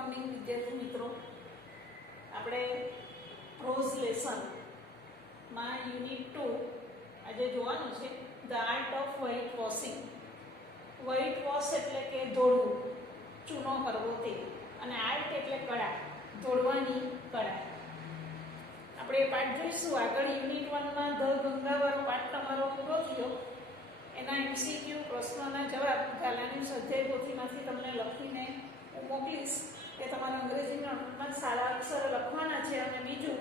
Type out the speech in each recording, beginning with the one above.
Morning વિદ્યાર્થી મિત્રો, આપણે પ્રોઝ લેસનમાં યુનિટ 2 આજે જોવાનું છે the art of white washing. White wash એટલે કે ધોળવું, ચૂનો કરવો તે, અને આર્ટ એટલે કળા, ધોળવાની કળા. આપણે એ પાઠ જોઈશું આગળ. યુનિટ 1માં ધ ગંગાવાળો પાઠ તમારો પૂરો થયો. એના એમસીક્યુ પ્રશ્નોના જવાબ ગાલાની સ્વાધ્યાય પોથીમાંથી તમને લખીને હું મોકલીશ. એ તમારા અંગ્રેજીના નોટમાં સારા અક્ષરો લખવાના છે. અને બીજું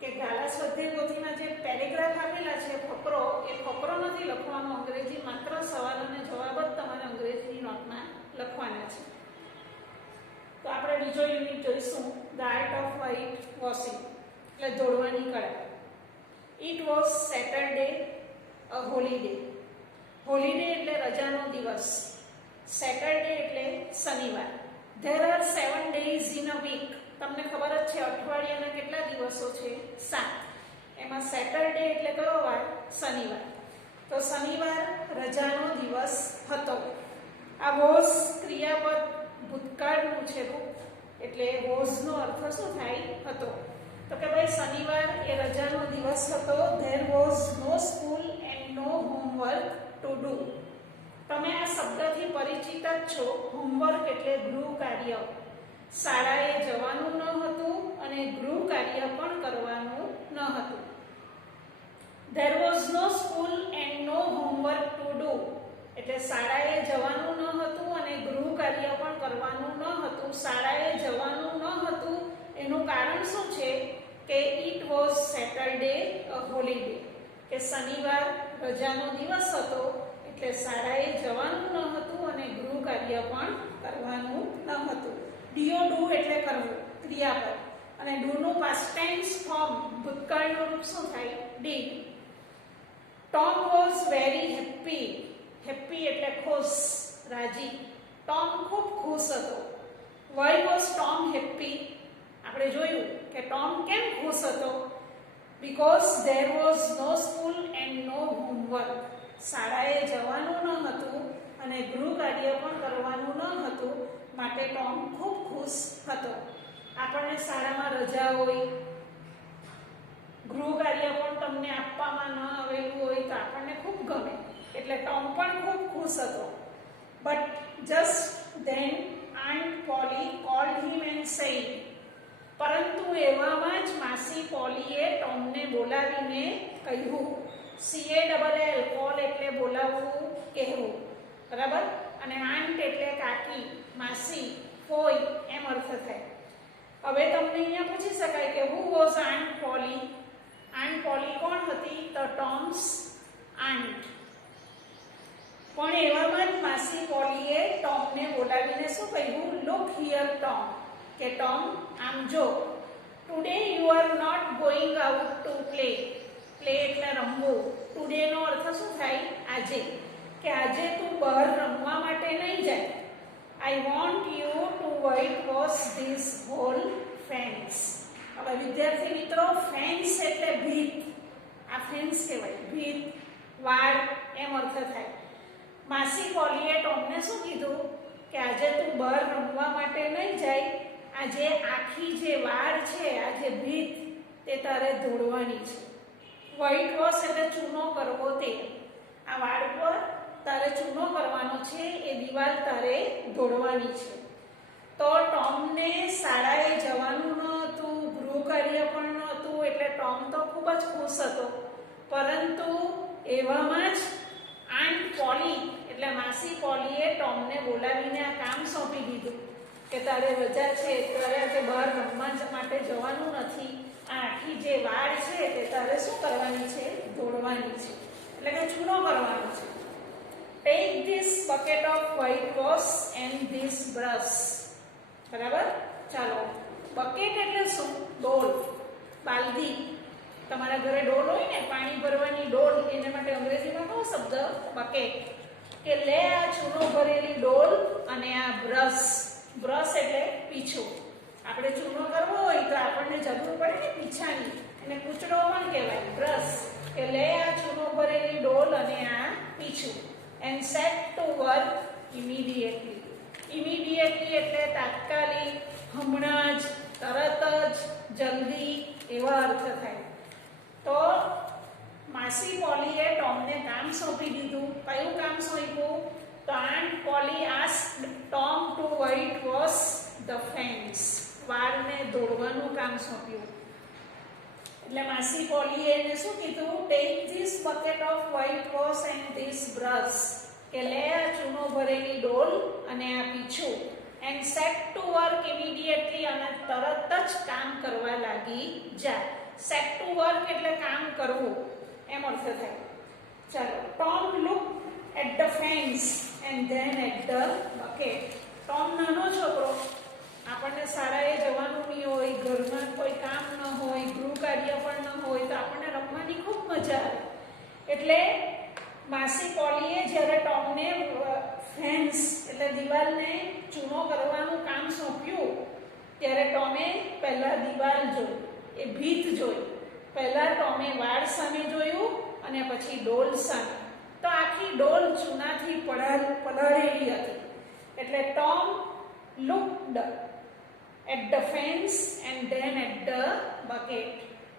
કે ગાલા સ્વાધ્યાય પોથીમાં જે પેરેગ્રાફ આપેલા છે ફકરો, એ ફકરો નથી લખવાનો અંગ્રેજી, માત્ર સવાલ અને જવાબ જ તમારે અંગ્રેજીની નોટમાં લખવાના છે. તો આપણે બીજો યુનિટ જોઈશું the art of white washing એટલે ધોળવાની કળા. It was Saturday a holiday. Holiday એટલે રજાનો દિવસ, સેટરડે એટલે શનિવાર. There are 7 days in a week. તમને ખબર જ છે અઠવાડિયાના કેટલા દિવસો છે? 7. એમાં સેટરડે એટલે કયો વાર? શનિવાર. તો શનિવાર રજાનો દિવસ હતો. આ વોઝ ક્રિયાપદ ભૂતકાળનું છે રૂપ, એટલે વોઝનો અર્થ શું થાય? હતો. તો કે ભાઈ શનિવાર એ રજાનો દિવસ હતો. There was no school and no homework to do. તમે આ શબ્દથી પરિચિત જ છો. હોમવર્ક એટલે ગૃહ કાર્ય. શાળાએ જવાનું ન હતું અને ગૃહ કાર્ય પણ કરવાનું ન હતું. There was no school and no homework to do એટલે શાળાએ જવાનું ન હતું અને ગૃહ કાર્ય પણ કરવાનું ન હતું. શાળાએ જવાનું ન હતું એનું કારણ શું છે? કે it was Saturday a holiday, કે શનિવાર રજાનો દિવસ હતો એટલે શાળાએ જવાનું ન હતું અને ગૃહ કાર્ય પણ કરવાનું ન હતું. ડીઓ ડુ એટલે કરવું, ક્રિયાપદ, અને ડુ નું પાસ્ટ ટેન્સ ફોર્મ ભૂતકાળનું રૂપ શું થાય? Did. Tom was very happy. Happy એટલે ખુશ, રાજી. ટોમ ખૂબ ખુશ હતો. Why was Tom happy? આપણે જોયું કે ટોમ કેમ ખુશ હતો? Because there was no school and no homework. શાળાએ જવાનું ન હતું અને ગૃહ કાર્ય પણ કરવાનું ન હતું, માટે ટોમ ખૂબ ખુશ હતો. આપણને શાળામાં રજા હોય, ગૃહ કાર્ય પણ તમને આપવામાં ન આવેલું હોય તો આપણને ખૂબ ગમે, એટલે ટોમ પણ ખૂબ ખુશ હતો. But just then Aunt Polly called him and said. પરંતુ એવામાં જ માસી પોલીએ ટોમને બોલાવીને કહ્યું. CALL કોલ એટલે બોલાવવું, કહેવું, બરાબર. અને આંટ એટલે કાકી, માસી, ફોઈ એમ અર્થ થાય. હવે તમને અહીંયા પૂછી શકાય કે who was aunt poly? Aunt poly કોણ હતી? તો ટોમ્સ આંટ. પણ એવામાં જ માસી પોલીએ ટોમને બોલાવીને શું કહ્યું? લુક હિયર ટોમ, કે ટોમ આમ જો. Today you are not going out to play. Play એટલે રમવું. ટુડે નો અર્થ શું થાય? આજે. કે આજે તું બહાર રમવા માટે નહીં જાય. I want you to whitewash this whole fence. હવે વિદ્યાર્થી મિત્રો, ફેન્સ એટલે ભીત. આ ફેન્સ કહેવાય, ભીત, વાડ એમ અર્થ થાય. માસી પોલીએ ટોમને શું કીધું? કે આજે તું બહાર રમવા માટે નહીં જાય. આજે આખી જે વાડ છે, આ જે ભીત, તે તારે ધોળવાની છે. વ્હાઇટ વોશ એટલે ચૂનો કરવો તે. આ વાડ પર તારે ચૂનો કરવાનો છે, એ દિવાલ તારે ધોળવાની છે. તો ટોમને શાળાએ જવાનું ન હતું, ગૃહ કાર્ય પણ ન હતું, એટલે ટોમ તો ખૂબ જ ખુશ હતો. પરંતુ એવામાં જ આંટ પોલી એટલે માસી પોલીએ ટોમને બોલાવીને આ કામ સોંપી દીધું કે તારે રજા છે, તારે આજે બહાર રમવા માટે જવાનું નથી. આ આખી જે વાડ છે તે તારે શું કરવાની છે? ધોળવાની છે, એટલે કે ચૂનો કરવાનો છે. Tech this bucket of whitewash and this brush. બરાબર. ચાલો, બકેટ એટલે શું? ડોલ, બાલદી. તમારા ઘરે ડોલ હોય ને, પાણી ભરવાની ડોલ, એના માટે અંગ્રેજીમાં કયો શબ્દ? બકેટ. કે લે આ ચૂનો ભરેલી ડોલ અને આ બ્રશ. બ્રશ એટલે પીછું. આપણે ચૂનો કરવો હોય તો આપણને જરૂર પડે ને પીછાની, એને કૂચડો પણ કહેવાય, બ્રશ. કે લે આ ચૂનો ભરેલી ડોલ અને આ પીછું. And set to work immediately. Immediately એટલે તાત્કાલિક, હમણાં જ, તરત જ, જલ્દી એવા અર્થ થાય. તો માસી પોલીએ ટોમને કામ સોંપી દીધું. કયું કામ સોંપ્યું? તો Aunt Polly asked Tom to whitewash the fence. વાળને દોડવાનું કામ સોંપ્યું. એટલે માસી પોલીએ એને શું કીધું? Take this bucket of whitewash and this brush, કે લે આ ચૂનો ભરેલી ડોલ અને આ પીછું, and set to work immediately, અને તરત જ કામ કરવા લાગી જા. સેટ ટુ વર્ક એટલે કામ કરવું એમ અર્થ થાય. ચાલો, Tom look at the fence and then at the bucket. Tom નાનો છોકરો, આપણને શાળાએ જવાનું નહીં હોય, ઘરમાં કોઈ કામ ન હોય, ગૃહ કાર્ય પણ ન હોય, તો આપણને રમવાની ખૂબ મજા આવે. એટલે માસી પોલીએ જ્યારે ટોમને ફેન્સ એટલે દિવાલને ચૂનો કરવાનું કામ સોંપ્યું, ત્યારે ટોમે પહેલા દિવાલ જોઈ, એ ભીત જોઈ. પહેલા ટોમે વાળ સામે જોયું અને પછી ડોલ સામે. તો આખી ડોલ ચૂનાથી પલાળેલી હતી. એટલે Tom looked at the fence and then at the bucket.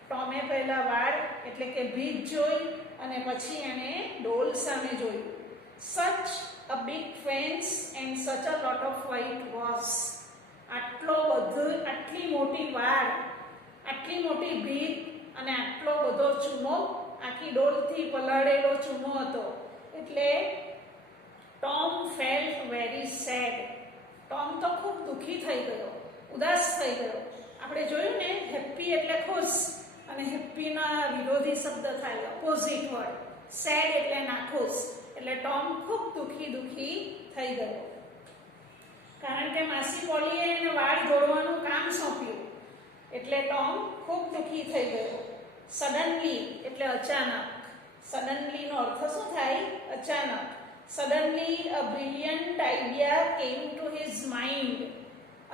ટોમે પહેલા વાળ એટલે કે ભીત જોઈ અને પછી એને ડોલ સામે જોયું. Such a big fence and such a lot of white wash. આટલી મોટી વાળ, આટલી મોટી ભીત અને આટલો બધો ચૂનો, આખી ડોલથી પલાળેલો ચૂનો હતો. એટલે Tom felt very sad. Tom તો ખૂબ દુઃખી થઈ ગયો, ઉદાસ થઈ ગયો. આપણે જોયું ને, હેપી એટલે ખુશ, અને હેપીના વિરોધી શબ્દ થાય ઓપોઝિટ વર્ડ. સેડ એટલે નાખુશ. એટલે ટોમ ખૂબ દુઃખી થઈ ગયો, કારણ કે માસી પોલીએ એને વાળ ધોળવાનું કામ સોંપ્યું. એટલે ટોમ ખૂબ દુઃખી થઈ ગયો. સડનલી એટલે અચાનક. સડનલીનો અર્થ શું થાય? અચાનક. Suddenly a brilliant idea came to his mind.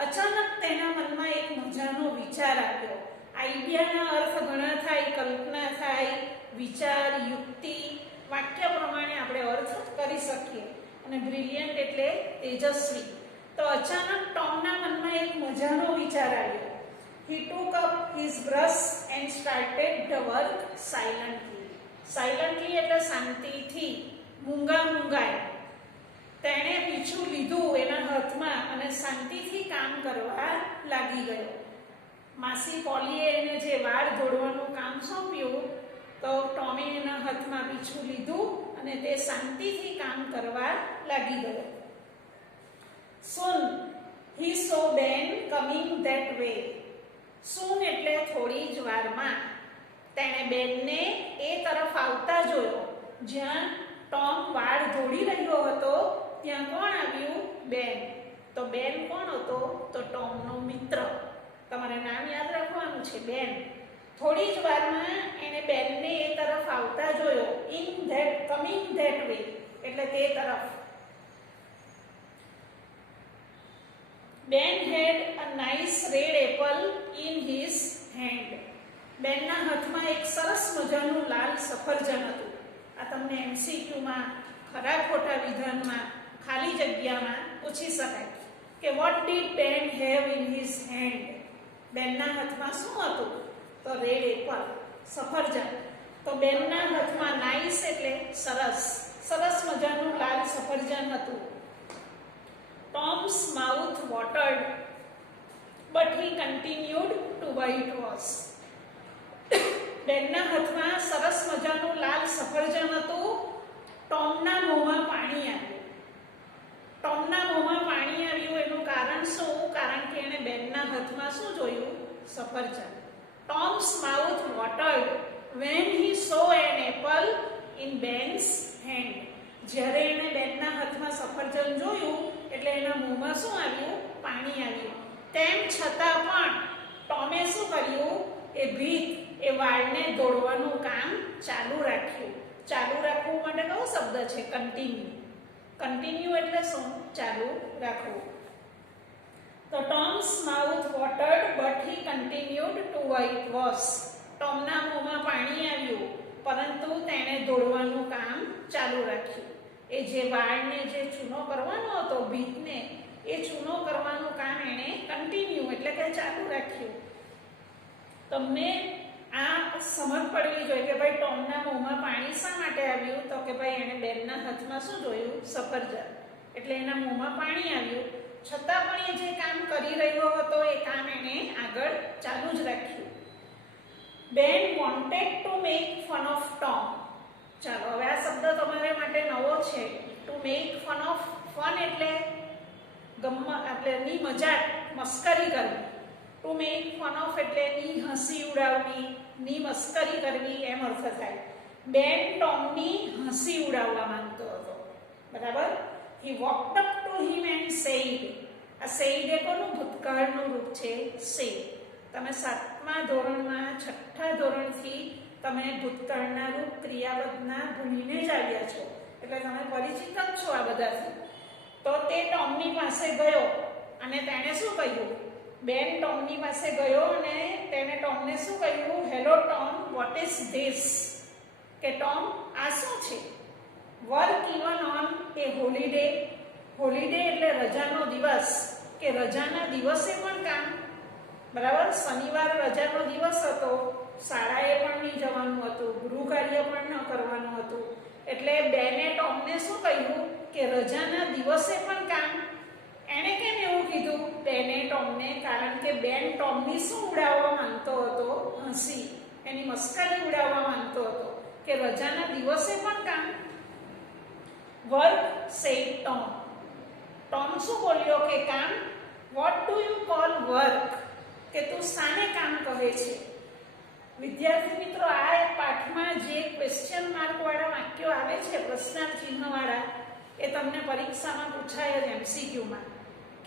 અચાનક તેના મનમાં એક મજાનો વિચાર આવ્યો. આઈડિયાના અર્થ ઘણા થાય, કલ્પના થાય, વિચાર, યુક્તિ, વાક્ય પ્રમાણે આપણે અર્થ કરી શકીએ. અને બ્રિલિયન્ટ એટલે તેજસ્વી. તો અચાનક ટોમના મનમાં એક મજાનો વિચાર આવ્યો. He took up his brush and started the work silently. Silently એટલે શાંતિથી, મૂંગાએ. તેણે પીછું લીધું એના હાથમાં અને શાંતિથી કામ કરવા લાગી ગયો. માસી પોલીએ એને જે વાળ ધોળવાનું કામ સોંપ્યું, તો ટોમે એના હાથમાં પીછું લીધું અને તે શાંતિથી કામ કરવા લાગી ગયો. Soon he saw Ben coming that way. Soon એટલે થોડી જ વારમાં. તેણે બેનને એ તરફ આવતા જોયો. જ્યાં ટોમ વાળ ધોળી રહ્યો હતો ત્યાં કોણ આવ્યું? બેન. તો બેન કોણ હતો? તો ટોમનો મિત્ર. તમારે નામ યાદ રાખવાનું છે, બેન. થોડી જ વારમાં એને બેનને એ તરફ આવતા જોયો. કમિંગ ધેટ વે એટલે તે તરફ. Ben had a nice red apple in his hand. બેનના હાથમાં એક સરસ મજાનું લાલ સફરજન હતું. આ તમને MCQમાં ખરા ખોટા વિધાનમાં ખાલી જગ્યામાં પૂછી શકાય કે વોટ ડીડ બેન હેવ ઇન હિઝ હેન્ડ. બેનના હાથમાં શું હતું? તો રેડ એપલ, સફરજન. તો બેનના હાથમાં નાઈસ એટલે સરસ, સરસ મજાનું લાલ સફરજન હતું. Tom's mouth watered, but he continued to whitewash. બેનના હાથમાં સરસ મજાનું લાલ સફરજન હતું. ટોમના મોંમાં પાણી આવ્યું. ટોમના મોંમાં પાણી આવ્યું એનું કારણ શું? કારણ કે એણે બેનના હાથમાં શું જોયું? સફરજન. Tom's mouth watered when he saw an apple in Ben's hand. જ્યારે એણે બેનના હાથમાં સફરજન જોયું એટલે એના મોંમાં શું આવ્યું? પાણી આવ્યું. તેમ છતાં પણ ટોમે શું કર્યું? એ ભીત, એ વાળને દોડવાનું કામ ચાલુ રાખ્યું. ચાલુ રાખવું માટે કયો શબ્દ છે? કન્ટિન્યુ. કન્ટિન્યુ એટલે શું? ચાલુ રાખવું. તો Tom's mouth watered but he continued to whitewash. ટોમના મોંમાં પાણી આવ્યું પરંતુ તેણે દોડવાનું કામ ચાલુ રાખ્યું. એ જે વાળને જે ચૂનો કરવાનો હતો ભીતને, એ ચૂનો કરવાનું કામ એણે કન્ટિન્યુ એટલે કે ચાલુ રાખ્યું. તમને આ સમજ પડવી જોઈએ કે ભાઈ ટોમના મોંમાં પાણી શા માટે આવ્યું? તો કે ભાઈ એણે બેનના હાથમાં શું જોયું? સફરજન. એટલે એના મોંમાં પાણી આવ્યું, છતાં પણ એ જે કામ કરી રહ્યો હતો એ કામ એણે આગળ ચાલુ જ રાખ્યું. Ben wanted to make fun of Tom. ચાલો હવે આ શબ્દ તમારા માટે નવો છે. To make fun of, fun એટલે ની મજાક, મસ્કરી કરવી. ટુ મેક ફન ઓફ એટલે ની હસી ઉડાવવી, ની મસ્કરી કરવી એમ અર્થ થાય. બેન ટોમની હસી ઉડાવવા માંગતો હતો. બરાબર? He walked up to him and said. આ said એ કોનું ભૂતકાળનું રૂપ છે? said. તમે 7મા ધોરણમાં 6ઠા ધોરણથી તમે ભૂતકાળના રૂપ ક્રિયાપદના ભણીને જ આવ્યા છો, એટલે તમે પરિચિત જ છો આ બધાથી. તો તે ટોમની પાસે ગયો અને તેણે શું કહ્યું? બેન ટોમની પાસે ગયો અને તેણે ટોમને શું કહ્યું? Hello Tom, what is this? કે ટોમ આ શું છે? Work even on A holiday. Holiday એટલે રજાનો દિવસ, કે રજાના દિવસે પણ કામ. બરાબર? શનિવાર રજાનો દિવસ હતો, શાળાએ પણ નહીં જવાનું હતું, ગૃહ કાર્ય પણ ન કરવાનું હતું. એટલે બેને ટોમને શું કહ્યું? કે રજાના દિવસે પણ કામ. એણે કેમ એવું કીધું બેને ટોમને? કારણ કે બેન ટોમની શું ઉડાવવા માંગતો હતો? હસી, એની મસ્કરી ઉડાવવા માંગતો હતો કે રજાના દિવસે પણ કામ. Work sad Tom. ટોમ શું બોલ્યો? કે કામ. Vote do you call work? કે તું શાને કામ કહે છે? વિદ્યાર્થી મિત્રો, આ એક પાઠમાં જે ક્વેશ્ચન માર્ક વાળા વાક્યો આવે છે, પ્રશ્નાર્થ ચિહ્ન વાળા, એ તમને પરીક્ષામાં પૂછાય જ MCQમાં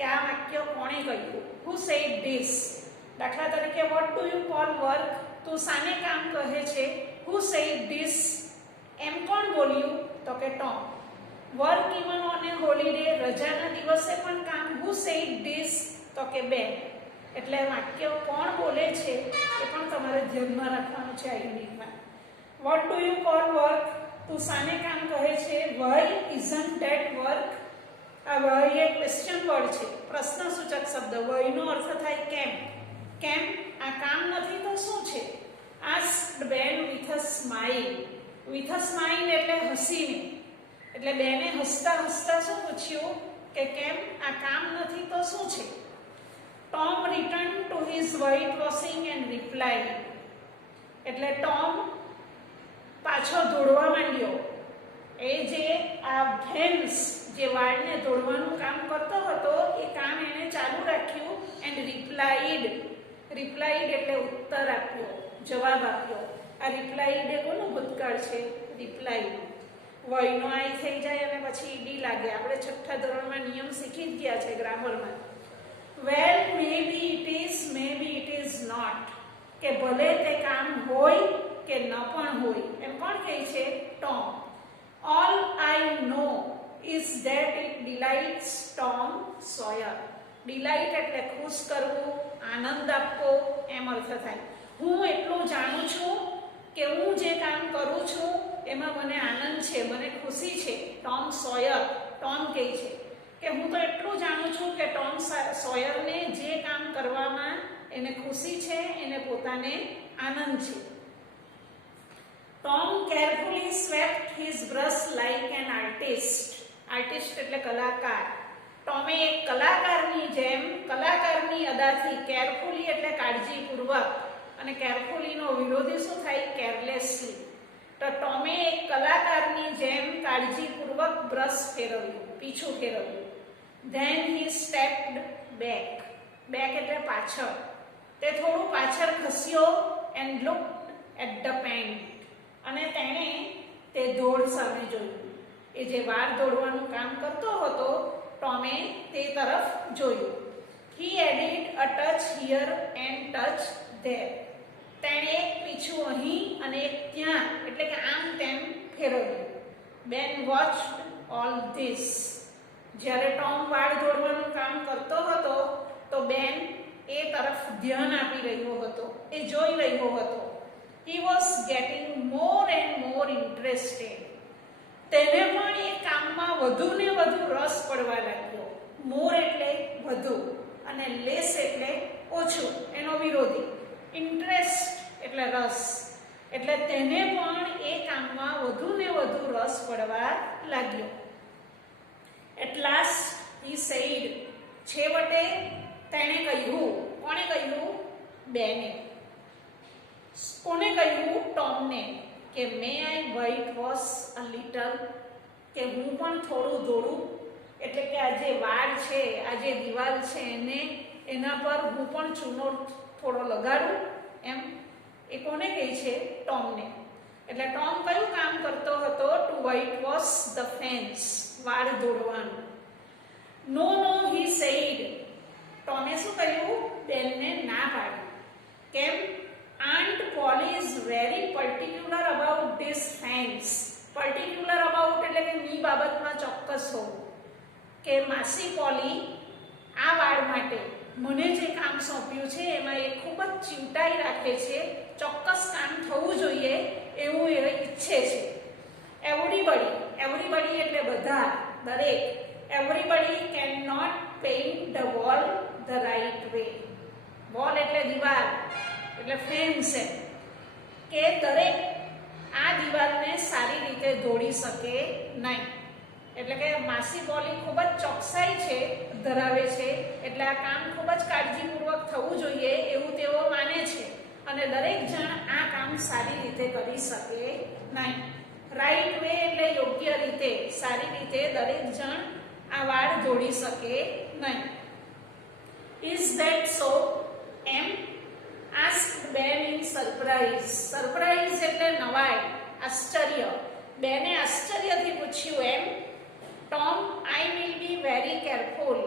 કે આ વાક્ય કોણે કહ્યું? Who said this? દાખલા તરીકે vote do you call work? તું શાને કામ કહે છે? Who said this? એમ કોણ બોલ્યું? તો કે Tom. Work even on A holiday, રજાના દિવસે પણ કામ. Who said this? તો કે બેન. એટલે વાક્ય કોણ બોલે છે એ પણ તમારે ધ્યાનમાં રાખવાનું છે આ યુનિટમાં. What do you call work? તું શાને કામ કહે છે? Why isn't that work? આ વાય એક ક્વેશ્ચન વર્ડ છે, પ્રશ્નસૂચક શબ્દ. વાયનો અર્થ થાય કેમ. કેમ આ કામ નથી તો શું છે? આસ્ક્ડ બેન with a smile. With a smile એટલે હસીને. એટલે બેને હસતા હસતા શું પૂછ્યું? કે કેમ આ કામ નથી તો શું છે? Tom returned to his whitewashing and replied. એટલે ટોમ પાછો દોડવા માંડ્યો. એ જે આ ભેન્સ જે વાળને દોડવાનું કામ કરતો હતો એ કામ એને ચાલુ રાખ્યું. And replied. રિપ્લાઇડ એટલે ઉત્તર આપ્યો, જવાબ આપ્યો. આ રિપ્લાઇડ એ કોનું ભૂતકાળ છે? રિપ્લાઇડ. વયનો આઈ થઈ જાય અને પછી ડી લાગે. આપણે 6ઠા ધોરણમાં નિયમ શીખી જ ગયા છે ગ્રામરમાં. વેલ maybe it is, maybe it is not. કે ભલે તે કામ હોય કે ન પણ હોય. એમ કોણ કહે છે? Tom. All I know is that it delights Tom Sawyer. Delight એટલે ખુશ કરવું, આનંદ આપવો એમ અર્થ થાય. હું એટલું જાણું છું કે હું જે કામ કરું છું એમાં મને આનંદ છે, મને ખુશી છે. Tom Sawyer. ટોમ કહે છે કે હું તો એટલું જાણું છું કે ટોમ સોયરને જે કામ કરવામાં એને ખુશી છે, એને પોતાને આનંદ છે. Tom carefully swept his brush like an artist. Artist એટલે કલાકાર. ટોમે એક કલાકારની જેમ, કલાકારની અદાથી, કેરફુલી એટલે કાળજીપૂર્વક, અને કેરફુલીનો વિરોધી શું થાય? કેરલેસલી. તો ટોમે એક કલાકારની જેમ કાળજીપૂર્વક brush ફેરવ્યું, પીછું ફેરવ્યું. Then he stepped back. Back એટલે પાછળ. તે થોડું પાછળ ખસ્યો and looked at the paint. અને તેણે તે ધોળ સામે જોયું. એ જે વાળ દોડવાનું કામ કરતો હતો ટોમે તે તરફ જોયું. He added a touch here and touch there. તેણે એક પીછું અહીં અને એક ત્યાં એટલે કે આમ તેમ ફેરવ્યું. Ben watched all this. જ્યારે ટોમ વાળ દોડવાનું કામ કરતો હતો તો બેન એ તરફ ધ્યાન આપી રહ્યો હતો, એ જોઈ રહ્યો હતો. He was getting more and more interested. તેને પણ એ કામમાં વધુ ને વધુ રસ પડવા લાગ્યો. મોર એટલે વધુ અને લેસ એટલે ઓછું, એનો વિરોધી. ઇન્ટરેસ્ટ એટલે રસ, એટલે તેને પણ એ કામમાં વધુ ને વધુ રસ પડવા લાગ્યો. એટ લાસ્ટ હી સેડ, છેવટે તેણે કહ્યું. કોણે કહ્યું? બેને. કોને કહ્યું? ટોમને. કે મે આઈ વ્હાઇટ વોશ અ લિટલ, કે હું પણ થોડું ધોળું, એટલે કે આ જે વાળ છે, આ જે દિવાલ છે એના પર હું પણ ચૂનો થોડો લગાડું એમ. એ કોને કહે છે? ટોમને. એટલે ટોમ કયું કામ કરતો હતો? To whitewash the fence, વાળ ધોળવાનું. નો નો હી સેડ, ટોમે શું કર્યું? બેનને ના પાડી. કેમ? Aunt Polly is very particular about this fence. Particular about એટલે કે ની બાબતમાં ચોક્કસ હોવું. કે માસી પોલી આ વાળ માટે મને જે કામ સોંપ્યું છે એમાં એ ખૂબ જ ચિંતાઈ રાખે છે, ચોક્કસ કામ થવું જોઈએ એવું એ ઈચ્છે છે. એવરીબડી, એવરીબડી એટલે બધા, દરેક. Everybody can not paint the wall the right way. Wall એટલે દિવાલ, એટલે ફેન્સ છે. કે દરેક આ દિવાલને સારી રીતે દોડી શકે નહીં. એટલે કે માસી પોલી ખૂબ જ ચોકસાઈ છે ધરાવે છે, એટલે આ કામ ખૂબ જ કાળજીપૂર્વક થવું જોઈએ એવું તેઓ માને છે, અને દરેક જણ આ કામ સારી રીતે કરી શકે નહીં. રાઈટ વે એટલે યોગ્ય રીતે, સારી રીતે દરેક જણ આ વાળ દોડી શકે નહીં. Is that so? એમ? Asked Ben in surprise. Surprise એટલે નવાઈ, આશ્ચર્ય. બેને આશ્ચર્યથી પૂછ્યું. એમ? Tom, I will be very careful,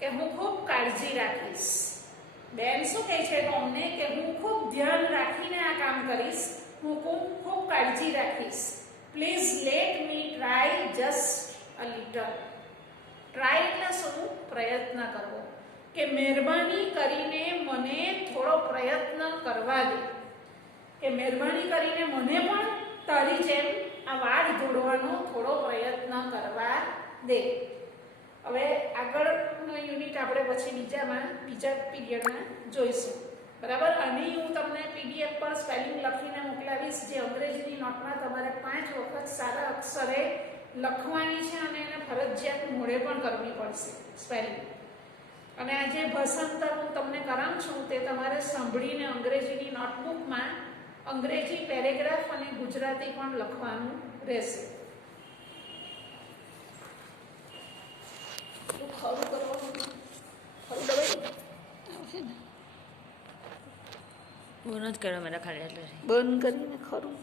કે હું ખૂબ કાળજી રાખીશ. બેન શું કહે છે ટોમને? કે હું ખૂબ ધ્યાન રાખીને આ કામ કરીશ, હું ખૂબ કાળજી રાખીશ. Please let me try just a little. Try એટલે શું? પ્રયત્ન કરવો. કે મહેરબાની કરીને મને થોડો પ્રયત્ન કરવા દે. કે મહેરબાની કરીને મને પણ તારી જેમ આ વાળ ધોળવાનો થોડો પ્રયત્ન કરવા દે. હવે આગળનો યુનિટ આપણે પછી બીજા પીરિયડમાં જોઈશું. બરાબર? આની હું તમને પીડીએફ પર સ્પેલિંગ લખીને મોકલાવીશ, જે અંગ્રેજીની નોટમાં તમારે 5 વખત સારા અક્ષરે લખવાની છે અને એને ફરજિયાત મોઢે પણ કરવી પડશે સ્પેલિંગ. અને આ જે ભાષાંતર હું તમને કરાવું છું તે તમારે સાંભળીને અંગ્રેજીની નોટબુકમાં અંગ્રેજી પેરેગ્રાફ અને ગુજરાતી પણ લખવાનું રહેશે. ખરું કરવાનું, ખરું દબાઈ આવશે ને, બંધ જ કરો મેરા ખાલી એટલે બંધ કરીને ખરું.